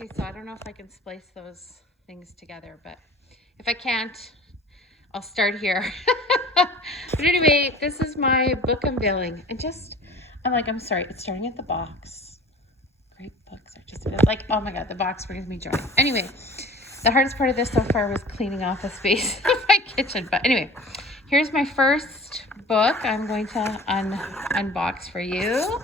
Okay, so I don't know if I can splice those things together, but if I can't, I'll start here. But anyway, this is my book unveiling. And I'm sorry, it's starting at the box. Great books are just like, oh my God, the box brings me joy. Anyway, the hardest part of this so far was cleaning off the space of my kitchen. But anyway, here's my first book I'm going to unbox for you.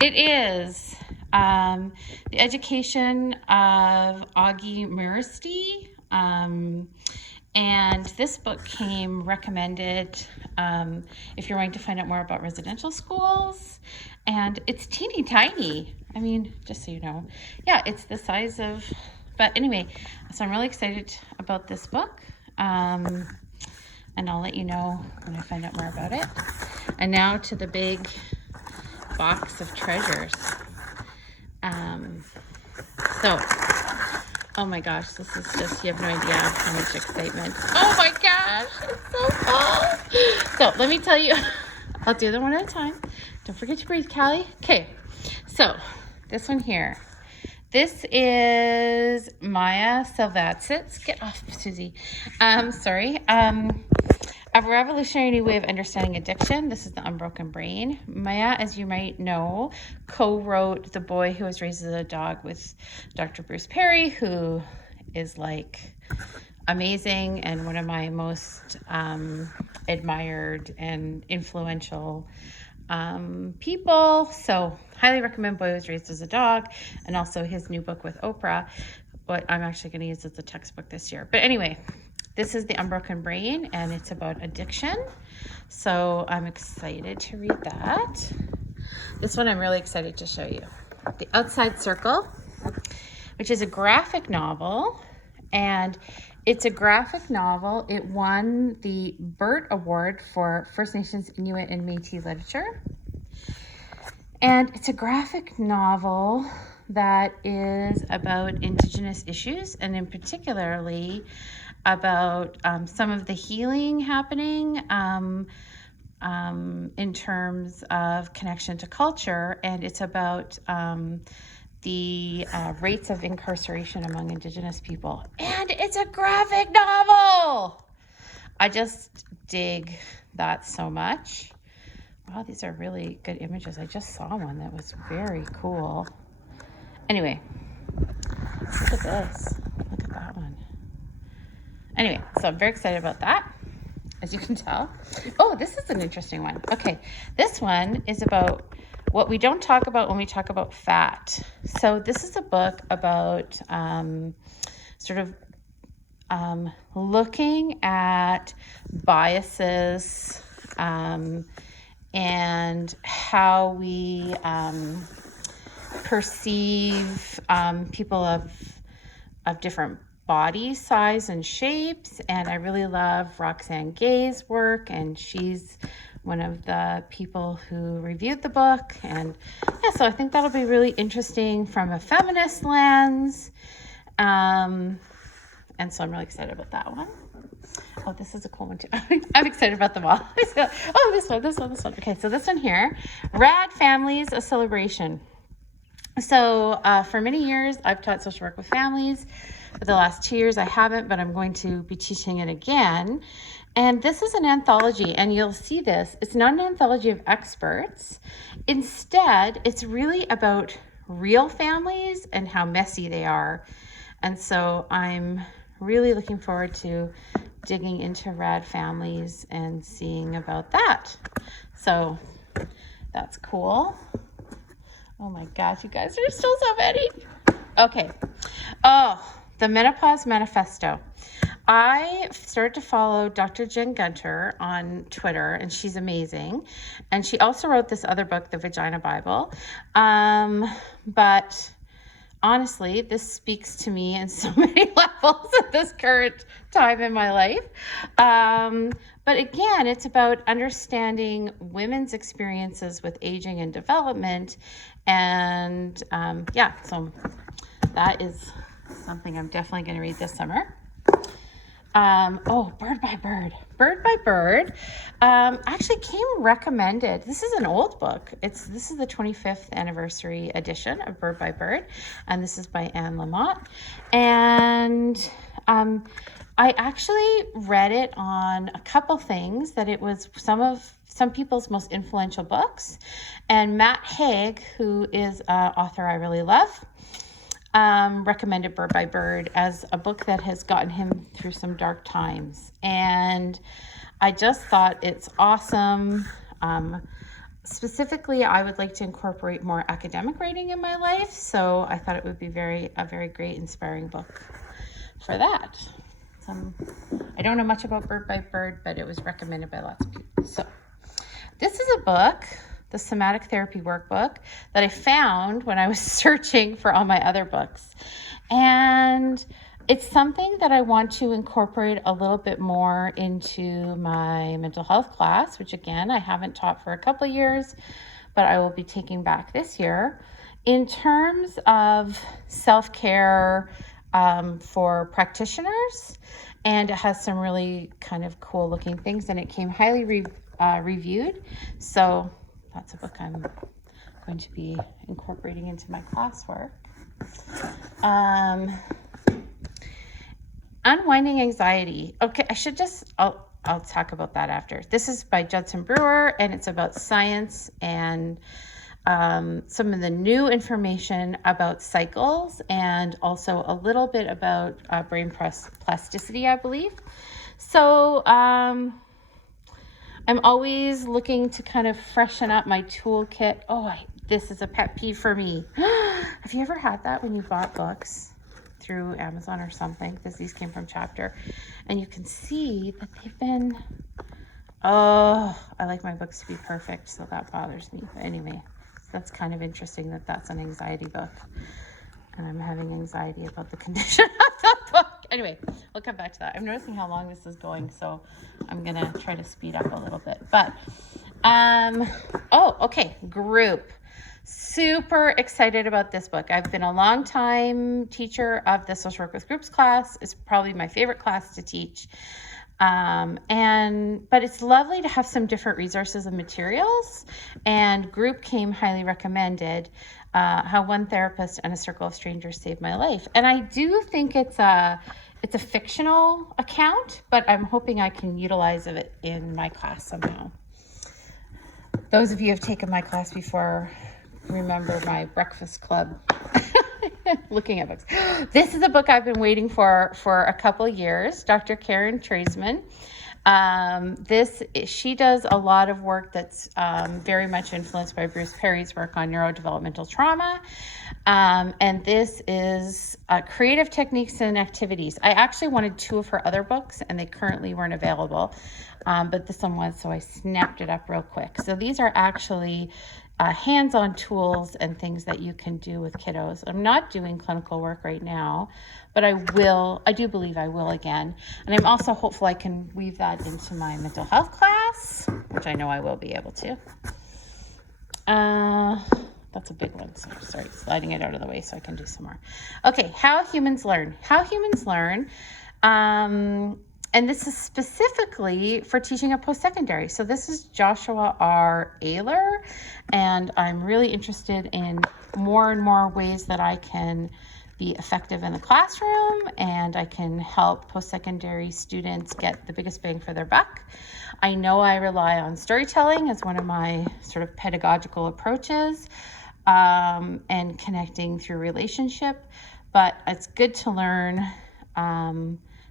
It is The Education of Augie Muristy. And this book came recommended if you're wanting to find out more about residential schools. And it's teeny tiny. I mean, just so you know. Yeah, it's the size of, but anyway, so I'm really excited about this book. And I'll let you know when I find out more about it. And now to the big box of treasures. Oh my gosh, this is just, you have no idea how much excitement. Oh my gosh, it's so cool. So let me tell you, I'll do them one at a time. Don't forget to breathe, Callie. Okay, so this one here. This is Maya Selvatsits. Get off, Susie. A Revolutionary New Way of Understanding Addiction. This is The Unbroken Brain. Maya, as you might know, co-wrote The Boy Who Was Raised as a Dog with Dr. Bruce Perry, who is like amazing and one of my most admired and influential people. So highly recommend Boy Who Was Raised as a Dog, and also his new book with Oprah, what I'm actually going to use as a textbook this year. But anyway, this is The Unbroken Brain, and it's about addiction. So I'm excited to read that. This one I'm really excited to show you. The Outside Circle, which is a graphic novel, and it's a graphic novel. It won the Burt Award for First Nations, Inuit, and Métis literature. And it's a graphic novel that is about Indigenous issues, and in particularly about some of the healing happening in terms of connection to culture. And it's about the rates of incarceration among Indigenous people. And it's a graphic novel. I just dig that so much. Wow, these are really good images. I just saw one that was very cool. Anyway, look at this. Look at that one. Anyway, so I'm very excited about that, as you can tell. Oh, this is an interesting one. Okay, this one is about what we don't talk about when we talk about fat. So this is a book about looking at biases and how we perceive people of different body size and shapes. And I really love Roxane Gay's work, and she's one of the people who reviewed the book. And yeah, so I think that'll be really interesting from a feminist lens. And so I'm really excited about that one. Oh, this is a cool one too. I'm excited about them all. Oh, this one. Okay, so this one here, Rad Families, a Celebration. So for many years, I've taught social work with families. For the last 2 years, I haven't, but I'm going to be teaching it again. And this is an anthology, and you'll see this. It's not an anthology of experts. Instead, it's really about real families and how messy they are. And so I'm really looking forward to digging into Rad Families and seeing about that. So that's cool. Oh my gosh, you guys are still so many. Okay. Oh, the Menopause Manifesto. I started to follow Dr. Jen Gunter on Twitter, and she's amazing. And she also wrote this other book, The Vagina Bible. But honestly, this speaks to me in so many levels at this current time in my life. But again, it's about understanding women's experiences with aging and development. And so that is something I'm definitely going to read this summer. Bird by Bird. Bird by Bird actually came recommended. This is an old book. This is the 25th anniversary edition of Bird by Bird, and this is by Anne Lamott. And I actually read it on a couple things that it was some people's most influential books. And Matt Haig, who is an author I really love, recommended Bird by Bird as a book that has gotten him through some dark times. And I just thought it's awesome. Specifically, I would like to incorporate more academic writing in my life. So I thought it would be a very great, inspiring book for that. I don't know much about Bird by Bird, but it was recommended by lots of people. So this is a book, the Somatic Therapy Workbook, that I found when I was searching for all my other books. And it's something that I want to incorporate a little bit more into my mental health class, which again, I haven't taught for a couple of years, but I will be taking back this year. In terms of self-care for practitioners, and it has some really kind of cool looking things, and it came highly reviewed. So that's a book I'm going to be incorporating into my classwork. Unwinding Anxiety. Okay, I'll talk about that after. This is by Judson Brewer, and it's about science and some of the new information about cycles, and also a little bit about brain plasticity, I believe. So I'm always looking to kind of freshen up my toolkit. This is a pet peeve for me. Have you ever had that when you bought books through Amazon or something? Because these came from Chapter, and you can see that they've been, I like my books to be perfect, so that bothers me. But anyway, that's kind of interesting that that's an anxiety book, and I'm having anxiety about the condition of the book. Anyway, we'll come back to that. I'm noticing how long this is going, so I'm gonna try to speed up a little bit. But okay, group. Super excited about this book. I've been a long time teacher of the social work with groups class. It's probably my favorite class to teach. But it's lovely to have some different resources and materials, and group came highly recommended, how one therapist and a circle of strangers saved my life. And I do think it's a fictional account, but I'm hoping I can utilize it in my class somehow. Those of you who have taken my class before remember my breakfast club looking at books. This is a book I've been waiting for a couple years. Dr. Karen Treisman. She does a lot of work that's very much influenced by Bruce Perry's work on neurodevelopmental trauma. And this is creative techniques and activities. I actually wanted 2 of her other books, and they currently weren't available. But this one was, so I snapped it up real quick. So these are actually hands-on tools and things that you can do with kiddos. I'm not doing clinical work right now, but I do believe I will again. And I'm also hopeful I can weave that into my mental health class, which I know I will be able to. That's a big one, so sorry, sliding it out of the way so I can do some more. Okay, How Humans Learn. How Humans Learn. And this is specifically for teaching at post-secondary. So this is Joshua R. Ayler, and I'm really interested in more and more ways that I can be effective in the classroom, and I can help post-secondary students get the biggest bang for their buck. I know I rely on storytelling as one of my sort of pedagogical approaches, and connecting through relationship, but it's good to learn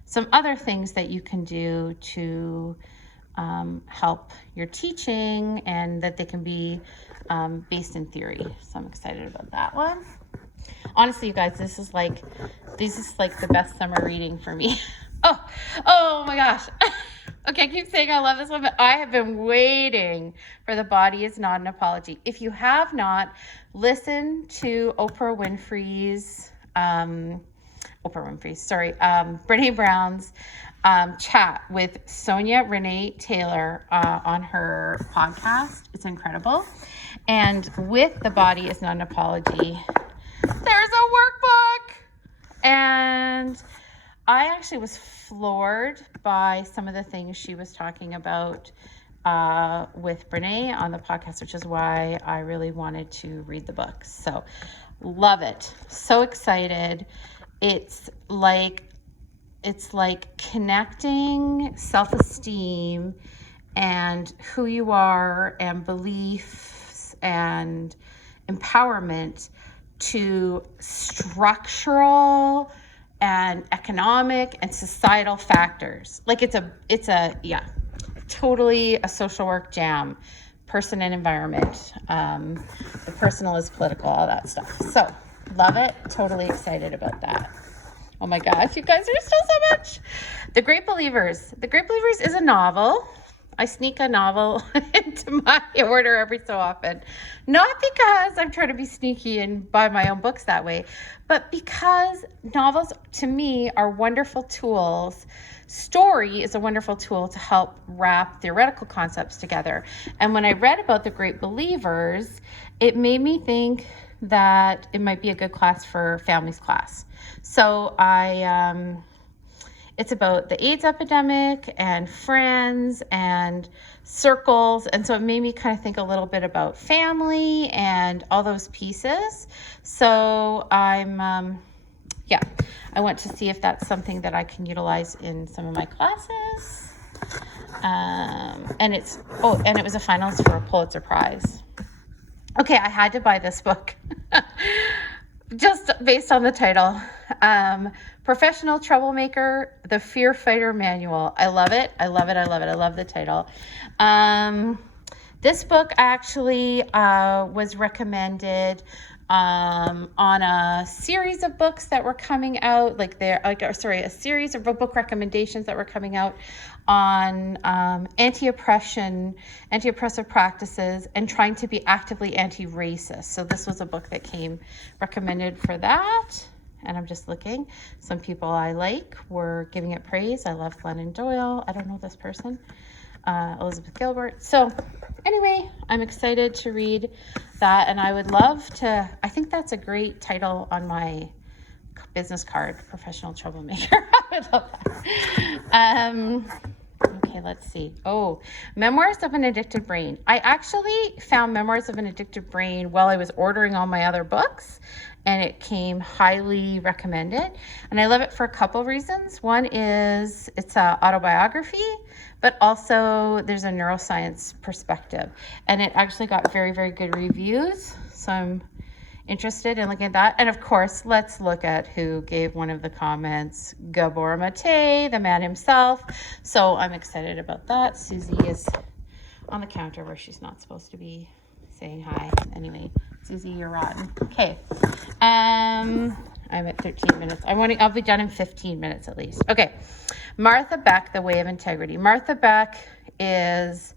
some other things that you can do to help your teaching, and that they can be based in theory. So I'm excited about that one. Honestly, you guys, this is like the best summer reading for me. Oh my gosh. Okay, I keep saying I love this one, but I have been waiting for The Body Is Not an Apology. If you have not, listen to Brene Brown's chat with Sonia Renee Taylor on her podcast. It's incredible. And with The Body Is Not an Apology, there's a workbook. And I actually was floored by some of the things she was talking about with Brene on the podcast, which is why I really wanted to read the book. So love it. So excited. It's like connecting self-esteem and who you are and beliefs and empowerment to structural and economic and societal factors. Like it's a totally a social work jam, person and environment. The personal is political, all that stuff. So love it. Totally excited about that. Oh my gosh, you guys are still so much. The Great Believers. The Great Believers is a novel. I sneak a novel into my order every so often. Not because I'm trying to be sneaky and buy my own books that way, but because novels to me are wonderful tools. Story is a wonderful tool to help wrap theoretical concepts together. And when I read about the Great Believers, it made me think that it might be a good class for families class. So it's about the AIDS epidemic and friends and circles. And so it made me kind of think a little bit about family and all those pieces. So I want to see if that's something that I can utilize in some of my classes. And it was a finalist for a Pulitzer Prize. Okay, I had to buy this book just based on the title. Professional Troublemaker, The Fear Fighter Manual. I love it. I love it. I love it. I love the title. This book actually was recommended on a series of books that were coming out, a series of book recommendations that were coming out on anti-oppressive practices and trying to be actively anti-racist. So this was a book that came recommended for that. And I'm just looking. Some people I like were giving it praise. I love Glennon Doyle. I don't know this person. Elizabeth Gilbert. So anyway, I'm excited to read that. And I would love to, I think that's a great title on my business card, Professional Troublemaker. I would love that. Okay, let's see. Oh, Memoirs of an Addicted Brain. I actually found Memoirs of an Addicted Brain while I was ordering all my other books, and it came highly recommended. And I love it for a couple reasons. One is it's an autobiography, but also there's a neuroscience perspective. And it actually got very, very good reviews. So I'm interested in looking at that. And of course, let's look at who gave one of the comments, Gabor Mate, the man himself. So I'm excited about that. Susie is on the counter where she's not supposed to be saying hi. Anyway, Susie, you're rotten. Okay. I'm at 13 minutes. I'll be done in 15 minutes at least. Okay. Martha Beck, The Way of Integrity. Martha Beck is,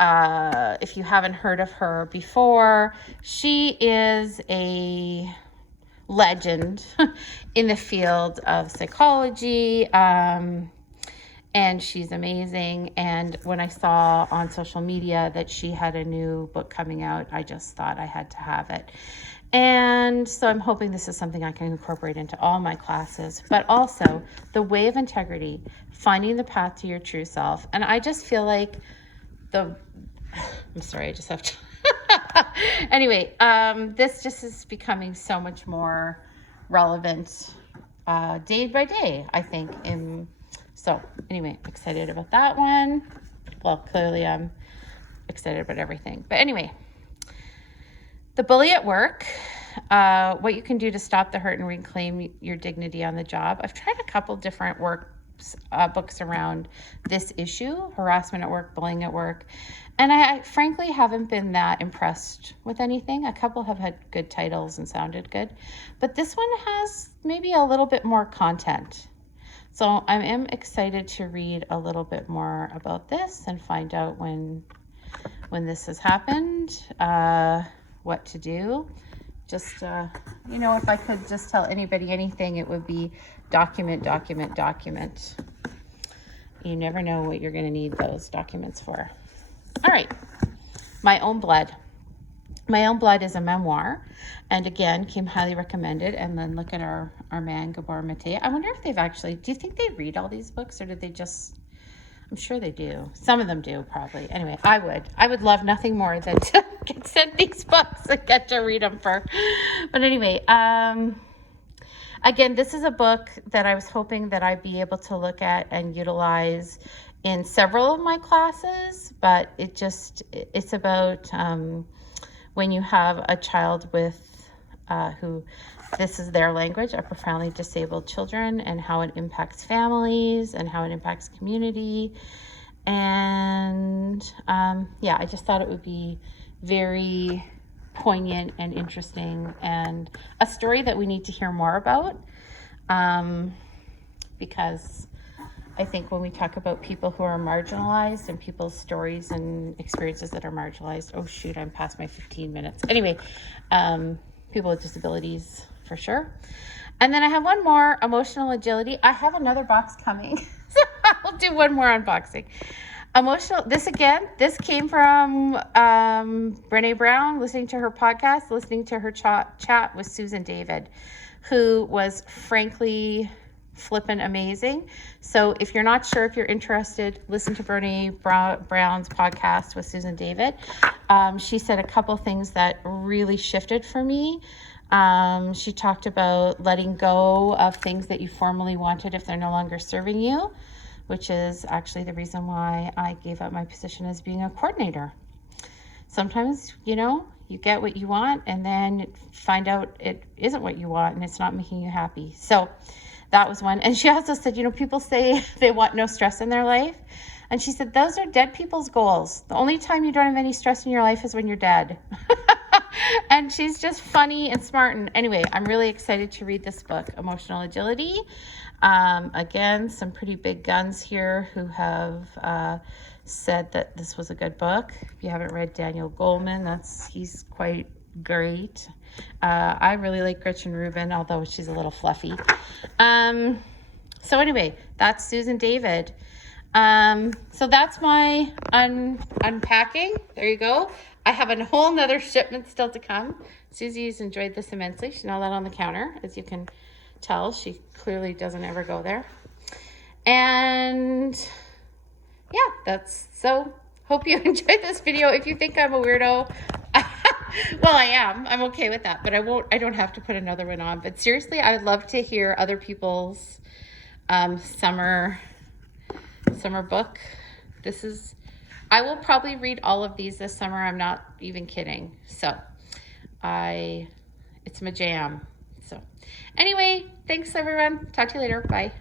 if you haven't heard of her before, she is a legend in the field of psychology. And she's amazing. And when I saw on social media that she had a new book coming out, I just thought I had to have it. And so I'm hoping this is something I can incorporate into all my classes, but also The Way of Integrity, finding the path to your true self. And I just feel like I'm sorry, I just have to. Anyway, this just is becoming so much more relevant day by day, I think. So anyway, excited about that one. Well, clearly I'm excited about everything. But anyway, The Bully at Work, what you can do to stop the hurt and reclaim your dignity on the job. I've tried a couple different books around this issue, harassment at work, bullying at work. And I frankly haven't been that impressed with anything. A couple have had good titles and sounded good. But this one has maybe a little bit more content. So I am excited to read a little bit more about this and find out when this has happened, what to do. Just, if I could just tell anybody anything, it would be document, document, document. You never know what you're going to need those documents for. All right. My Own Blood. My Own Blood is a memoir, and again, came highly recommended. And then look at our man, Gabor Mate. I wonder if they've actually, do you think they read all these books, or did they just, I'm sure they do. Some of them do, probably. Anyway, I would love nothing more than to get sent these books and get to read them for. But anyway, again, this is a book that I was hoping that I'd be able to look at and utilize in several of my classes, but it's about when you have a child with who this is their language, are profoundly disabled children, and how it impacts families and how it impacts community. And yeah, I just thought it would be very poignant and interesting, and a story that we need to hear more about, because I think when we talk about people who are marginalized and people's stories and experiences that are marginalized, oh shoot, I'm past my 15 minutes. Anyway, people with disabilities for sure. And then I have one more, emotional agility. I have another box coming, so I'll do one more unboxing. This came from Brené Brown, listening to her podcast, listening to her chat with Susan David, who was frankly flippin' amazing. So if you're not sure if you're interested, listen to Brené Brown's podcast with Susan David. She said a couple things that really shifted for me. She talked about letting go of things that you formerly wanted if they're no longer serving you, which is actually the reason why I gave up my position as being a coordinator. Sometimes, you get what you want and then find out it isn't what you want and it's not making you happy. So that was one. And she also said, people say they want no stress in their life. And she said, those are dead people's goals. The only time you don't have any stress in your life is when you're dead. And she's just funny and smart. And anyway, I'm really excited to read this book, Emotional Agility. Again, some pretty big guns here who have said that this was a good book. If you haven't read Daniel Goleman, he's quite great. I really like Gretchen Rubin, although she's a little fluffy. So anyway, that's Susan David. So that's my unpacking. There you go. I have a whole nother shipment still to come. Susie's enjoyed this immensely. She's now that on the counter, as you can tell. She clearly doesn't ever go there. And yeah, so hope you enjoyed this video. If you think I'm a weirdo, well, I am. I'm okay with that, but I don't have to put another one on. But seriously, I would love to hear other people's summer book. I will probably read all of these this summer. I'm not even kidding. So it's my jam. So anyway, thanks everyone. Talk to you later. Bye.